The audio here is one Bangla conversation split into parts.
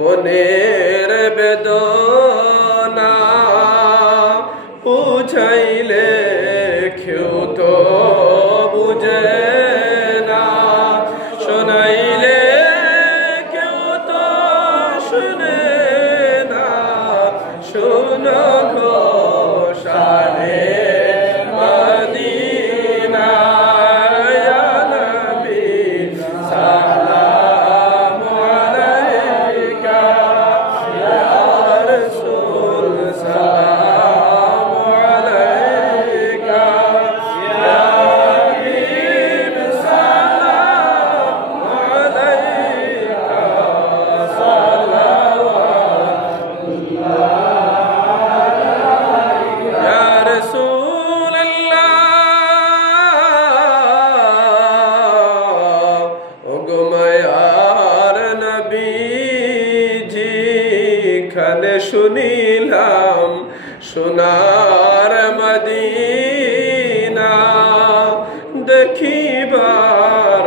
মনের বেদনা বুঝাইলে কেউ তো বুঝে না, শোনাইলে কেউ তো শুনে না। শোনো গো শানে মদিনা, ইয়া নবী সালাম আলাইকা, ইয়া রাসূল সালাম আলাইকা, ইয়া হাবিব সালাম আলাইকা, সালাওয়াতুল্লাহ ইয়া রাসূলুল্লাহ। ওগো মায়ার নবীজি, খানে শুনিলাম সোনার মদিনা, দেখিবার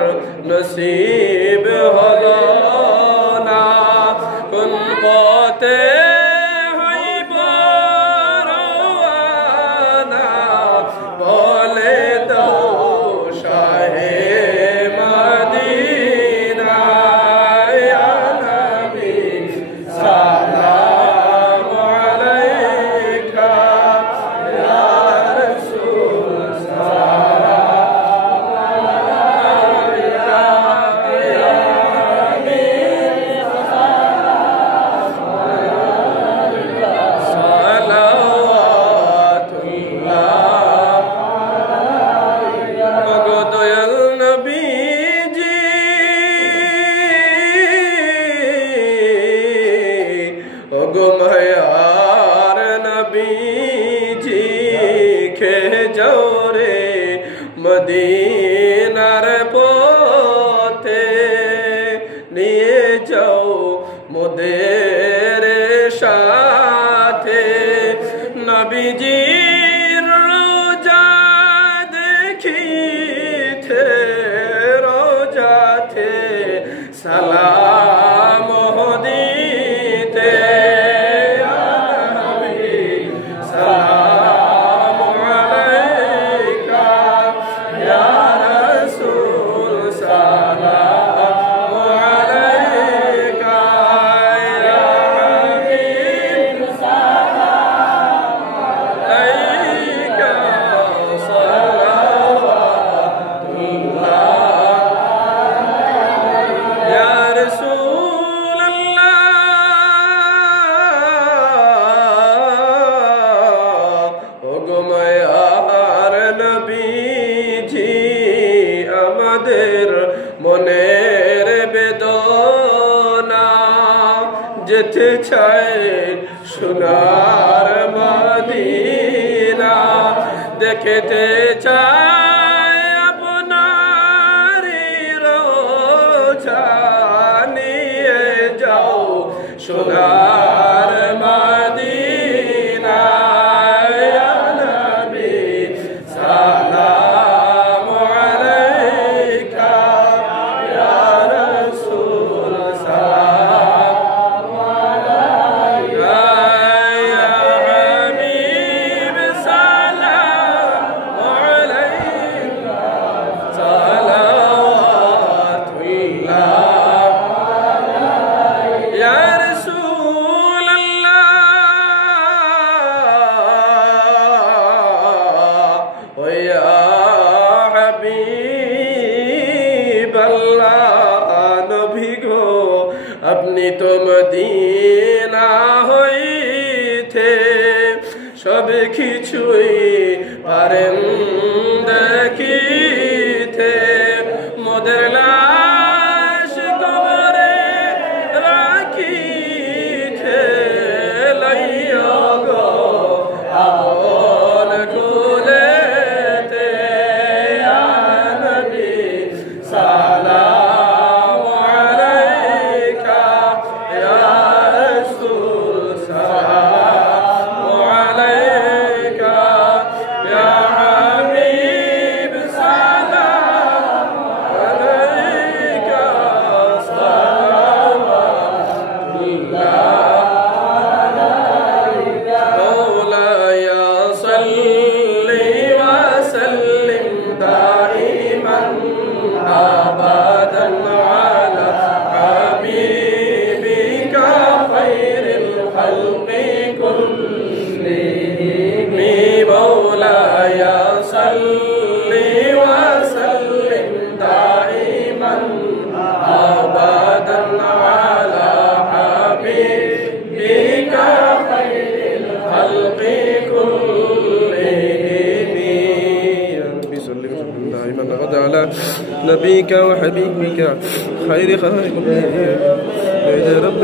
নসিব হলো না। কোন পথে হইব রওয়ানা, বলে দাও শাহে মদিনা, ইয়া নবী সালাম আলাইকা, ইয়া রাসূল সালাম আলাইকা, ইয়া হাবিব সালাওয়াতুল্লাহ। ওগো দয়াল নবীজি, ওগো মায়ার নবীজি, খেয়ে যাও রে মদিনার পথে, নিয়ে যাও মোদের সাথে। নবীজির রোজা দেখিতে, রোজাতে সালাম দিতে, ইয়া নবী সালাম আলাইকা, ইয়া রাসূল সালাম আলাইকা, ইয়া হাবিব সালাম আলাইকা, সালাওয়াতুল্লাহ ইয়া রাসূলুল্লাহ। ওগো মায়ার নবীজি, আমাদের মনের বেদনা, যেতে চায় সোনার মদিনা, দেখতে চায় আপনারি রোজা, নিয়ে যাও সোনার মদিনা, ইয়া নবী সালাম আলাইকা, ইয়া রাসূল সালাম আলাইকা, ইয়া হাবিব সালাম আলাইকা, সালাওয়াতুল্লাহ ইয়া রাসূলুল্লাহ। ও ইয়া হাবিবাল্লাহ, নবী গো আপনি তো মদিনা হইতে সব কিছুই পারেন দেখিতে। মোদের লাশ কবরে রাখিতে, লইয়া গো আপন কুলেতে, ইয়া নবী সালাম نبيك وحبيبك خير خلق يا رب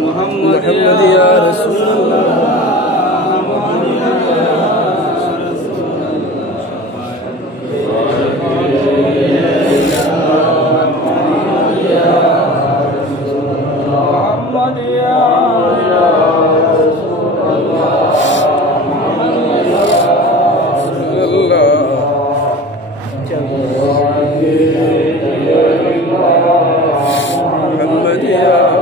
محمد يا رسول الله محمد يا